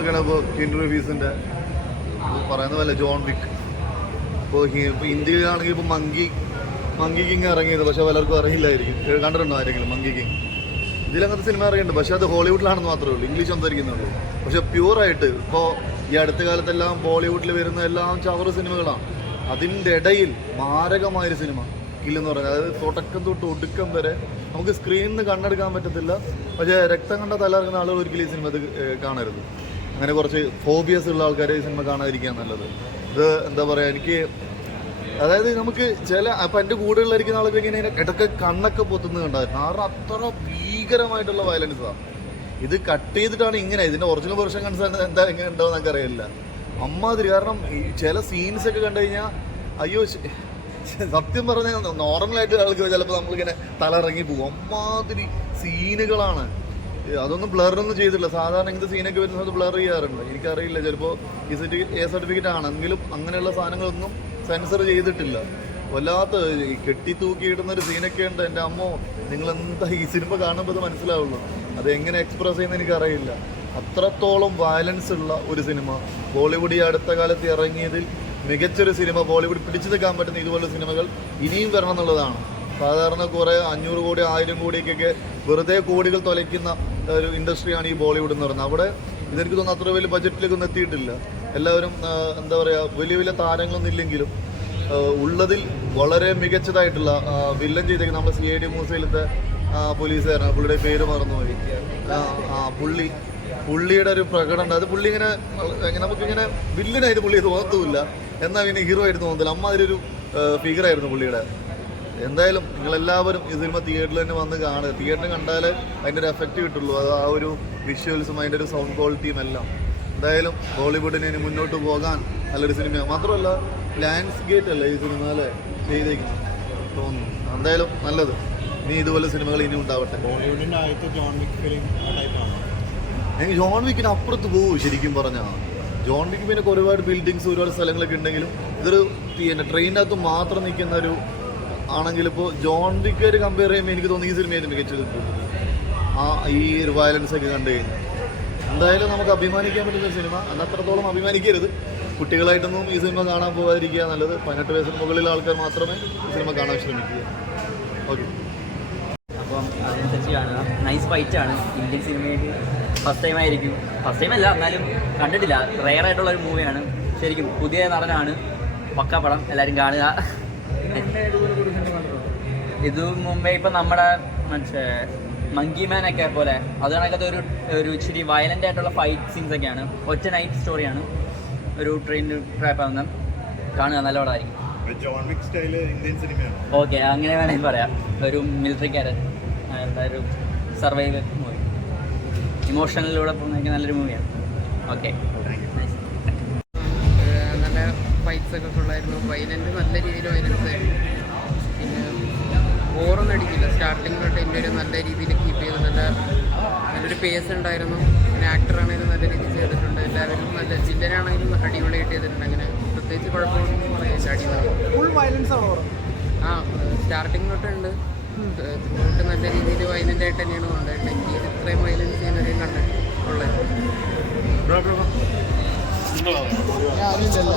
നോക്കുകയാണ് ഇപ്പോൾ കിൻഡർ റിവ്യൂസിൻ്റെ പറയുന്ന പോലെ ജോൺ വിക്ക്. ഇപ്പോൾ ഇന്ത്യയിലാണെങ്കിൽ ഇപ്പോൾ മങ്കി കിങ് ഇറങ്ങിയത്, പക്ഷേ പലർക്കും അറിയില്ലായിരിക്കും. കണ്ടിട്ടുണ്ടോ ആരെങ്കിലും മങ്കി കിങ്? ഇതിലങ്ങനത്തെ സിനിമ ഇറങ്ങിയിട്ടുണ്ട്, പക്ഷേ അത് ഹോളിവുഡിലാണെന്ന് മാത്രമേ ഉള്ളൂ, ഇംഗ്ലീഷ് സംസാരിക്കുന്നുള്ളൂ. പക്ഷേ പ്യൂറായിട്ട് ഇപ്പോൾ ഈ അടുത്ത കാലത്തെല്ലാം ബോളിവുഡിൽ വരുന്ന എല്ലാം ചവറ് സിനിമകളാണ്. അതിൻ്റെ ഇടയിൽ മാരകമായൊരു സിനിമ കില്ലെന്ന് പറയുന്നത്, അതായത് തുടക്കം തൊട്ട് ഒടുക്കം വരെ നമുക്ക് സ്ക്രീനിൽ നിന്ന് കണ്ണെടുക്കാൻ പറ്റത്തില്ല. പക്ഷേ രക്തം കണ്ട തലയിറങ്ങുന്ന ആളുകൾ ഒരിക്കലും ഈ സിനിമ ഇത് കാണരുത്. അങ്ങനെ കുറച്ച് ഫോബിയസ് ഉള്ള ആൾക്കാരെ ഈ സിനിമ കാണാതിരിക്കാൻ നല്ലത്. ഇത് എന്താ പറയുക, എനിക്ക് അതായത് നമുക്ക് ചില ഇപ്പം എൻ്റെ കൂടെയുള്ളരിക്കുന്ന ആളുകൾ ഇങ്ങനെ ഇടയ്ക്ക് കണ്ണൊക്കെ പൊത്തുന്നത് കണ്ടായിരുന്നു. കാരണം അത്ര ഭീകരമായിട്ടുള്ള വയലൻസാണ്. ഇത് കട്ട് ചെയ്തിട്ടാണ് ഇങ്ങനെ, ഇതിൻ്റെ ഒറിജിനൽ വെർഷൻ കൺസേൺ എന്താ എങ്ങനെ ഉണ്ടോ എന്നൊക്കെ അറിയില്ല. അമ്മാതിരി, കാരണം ചില സീൻസൊക്കെ കണ്ടു കഴിഞ്ഞാൽ അയ്യോ, സത്യം പറഞ്ഞാൽ നോർമലായിട്ട് ആൾക്ക് ചിലപ്പോൾ നമ്മളിങ്ങനെ തലയിറങ്ങി പോകും. അമ്മാതിരി സീനുകളാണ്. അതൊന്നും ബ്ലറൊന്നും ചെയ്തിട്ടില്ല. സാധാരണ ഇങ്ങനത്തെ സീനൊക്കെ വരുന്ന സമയത്ത് ബ്ലർ ചെയ്യാറുണ്ട്. എനിക്കറിയില്ല, ചിലപ്പോൾ എ സർട്ടിഫിക്കറ്റ് ആണെങ്കിലും അങ്ങനെയുള്ള സാധനങ്ങളൊന്നും സെൻസർ ചെയ്തിട്ടില്ല. വല്ലാത്ത കെട്ടി തൂക്കിയിടുന്നൊരു സീനൊക്കെ ഉണ്ട്. എൻ്റെ അമ്മോ, നിങ്ങളെന്താ ഈ സിനിമ കാണുമ്പോൾ അത് മനസ്സിലാവുള്ളൂ. അത് എങ്ങനെ എക്സ്പ്രസ് ചെയ്യുന്ന എനിക്കറിയില്ല. അത്രത്തോളം വയലൻസ് ഉള്ള ഒരു സിനിമ ബോളിവുഡ് ഈ അടുത്ത കാലത്ത് ഇറങ്ങിയതിൽ മികച്ചൊരു സിനിമ. ബോളിവുഡ് പിടിച്ചു നിൽക്കാൻ പറ്റുന്ന ഇതുപോലുള്ള സിനിമകൾ ഇനിയും വരണം എന്നുള്ളതാണ്. സാധാരണ കുറേ 500 കോടി 1000 കോടിക്കൊക്കെ വെറുതെ കോടികൾ തുലയ്ക്കുന്ന ഒരു ഇൻഡസ്ട്രിയാണ് ഈ ബോളിവുഡ് എന്ന് പറയുന്നത്. അവിടെ ഇതെനിക്ക് തോന്നുന്നു അത്ര വലിയ ബഡ്ജറ്റിലേക്കൊന്നും എത്തിയിട്ടില്ല. എല്ലാവരും എന്താ പറയുക, വലിയ വലിയ താരങ്ങളൊന്നും ഇല്ലെങ്കിലും ഉള്ളതിൽ വളരെ മികച്ചതായിട്ടുള്ള വില്ലൻ ചെയ്തേക്കുന്ന നമ്മുടെ CID മൂസയിലത്തെ പോലീസുകാരനാണ്, പുള്ളിയുടെ പേര് മറന്നുപോയി. പുള്ളിയുടെ ഒരു പ്രകടനം, അത് പുള്ളി ഇങ്ങനെ നമുക്കിങ്ങനെ വില്ലനായിട്ട് പുള്ളിയെ തോന്നത്തുമില്ല, എന്നാൽ പിന്നെ ഹീറോ ആയിട്ട് തോന്നത്തില്ല. അമ്മാതിരി ഒരു ഫിഗറായിരുന്നു പുള്ളിയുടെ. എന്തായാലും നിങ്ങളെല്ലാവരും ഈ സിനിമ തിയേറ്ററിൽ തന്നെ വന്ന് കാണുക. തിയേറ്ററിൽ കണ്ടാലേ അതിൻ്റെ ഒരു എഫക്റ്റ് കിട്ടുള്ളൂ. അത് ആ ഒരു വിഷ്വൽസും അതിൻ്റെ ഒരു സൗണ്ട് ക്വാളിറ്റിയും എല്ലാം. എന്തായാലും ബോളിവുഡിന് ഇനി മുന്നോട്ട് പോകാൻ നല്ലൊരു സിനിമയാണ്. മാത്രമല്ല ലാൻഡ്സ്കേപ്പ് അല്ലേ ഈ സിനിമ അല്ലേ ചെയ്തേക്കുന്നത് തോന്നുന്നു. എന്തായാലും നല്ലത്. ഇനി ഇതുപോലെ സിനിമകൾ ഇനി ഉണ്ടാവട്ടെ. ബോളിവുഡിൻ്റെ ആദ്യത്തെ ജോൺ വിക്ക് ഫിലിം ടൈപ്പാണ്. എനിക്ക് ജോൺ വിക്കിന് അപ്പുറത്ത് പോകും ശരിക്കും പറഞ്ഞാൽ. ജോൺ വിക്ക് പിന്നെ ഒരുപാട് ബിൽഡിങ്സ് ഒരുപാട് സ്ഥലങ്ങളൊക്കെ ഉണ്ടെങ്കിലും ഇതൊരു ട്രെയിനകത്ത് മാത്രം നിൽക്കുന്ന ഒരു ആണെങ്കിൽ ഇപ്പോൾ ജോൺ വിക്ക് കമ്പയർ ചെയ്യുമ്പോൾ എനിക്ക് തോന്നുന്നു ഈ സിനിമയായിട്ട് മികച്ചത് ഈ ഒരു വയലൻസ് ഒക്കെ കണ്ടു കഴിഞ്ഞാൽ. എന്തായാലും നമുക്ക് അഭിമാനിക്കാൻ പറ്റുന്ന സിനിമ. അന്നത്രത്തോളം അഭിമാനിക്കരുത്. കുട്ടികളായിട്ടൊന്നും ഈ സിനിമ കാണാൻ പോകാതിരിക്കുക നല്ലത്. 18 വയസ്സിന് മുകളിലുള്ള ആൾക്കാർ മാത്രമേ ഈ സിനിമ കാണാൻ ശ്രമിക്കുക. ഓക്കെ, അപ്പം അതിനനുസരിച്ച് കാണുക. നൈസ് ഫൈറ്റാണ്. ഇന്ത്യൻ സിനിമയിൽ ഫസ്റ്റ് ടൈം ആയിരിക്കും. ഫസ്റ്റ് ടൈം അല്ല, എന്നാലും കണ്ടിട്ടില്ല, റെയർ ആയിട്ടുള്ള ഒരു മൂവിയാണ്. ശരിക്കും പുതിയ നടനാണ്. പക്കാ പടം, എല്ലാവരും കാണുക. ഇത് മുമ്പേ ഇപ്പം നമ്മുടെ മറ്റേ മങ്കി മാൻ ഒക്കെ പോലെ അത് കണക്കത്തെ ഒരു ഇച്ചിരി വയലൻ്റ് ആയിട്ടുള്ള ഫൈറ്റ് സീൻസ് ഒക്കെയാണ്. ഒറ്റ നൈറ്റ് സ്റ്റോറിയാണ്. ഒരു ട്രെയിൻ ട്രാപ്പ് ആവുന്ന കാണുക, നല്ല പടമായിരിക്കും. ഓക്കെ, അങ്ങനെ വേണമെങ്കിൽ പറയാം. ഒരു മിലിറ്ററിക്കാരൻ ഒരു സർവൈവൽ മൂവി, ഇമോഷണലിലൂടെ പോകുന്ന നല്ലൊരു മൂവിയാണ്. ഓക്കെ, നല്ല ഫൈറ്റ്സ് ഒക്കെ ഉള്ളായിരുന്നു. വയലൻസ് നല്ല രീതിയിൽ വയലൻസ് ആയിരുന്നു. പിന്നെ ബോറൊന്നും അടിക്കില്ല. സ്റ്റാർട്ടിങ് തൊട്ട് എൻ്റെ ഒരു നല്ല രീതിയിൽ കീപ്പ് ചെയ്ത് നല്ലൊരു പേസ് ഉണ്ടായിരുന്നു. പിന്നെ ആക്ടറാണെങ്കിലും നല്ല രീതിയിൽ ചെയ്തിട്ടുണ്ട്. എല്ലാവരും നല്ല ജില്ലനാണെങ്കിലും അടിപൊളിയായിട്ട് ചെയ്തിട്ടുണ്ട്. അങ്ങനെ പ്രത്യേകിച്ച് കുഴപ്പമൊന്നും പറയാം. അടിപൊളി ഫുൾ വയലൻസ് ആണോ? സ്റ്റാർട്ടിങ് തൊട്ടുണ്ട്. തൊട്ട് നല്ല രീതിയിൽ വയലൻ്റ് ആയിട്ട് തന്നെയാണ് കൊണ്ടുപോയിട്ട്. എനിക്ക് ഇത്രയും വയലൻസ് ഞാൻ അറിയാൻ കണ്ടിട്ടുള്ളത്. ഞാനില്ല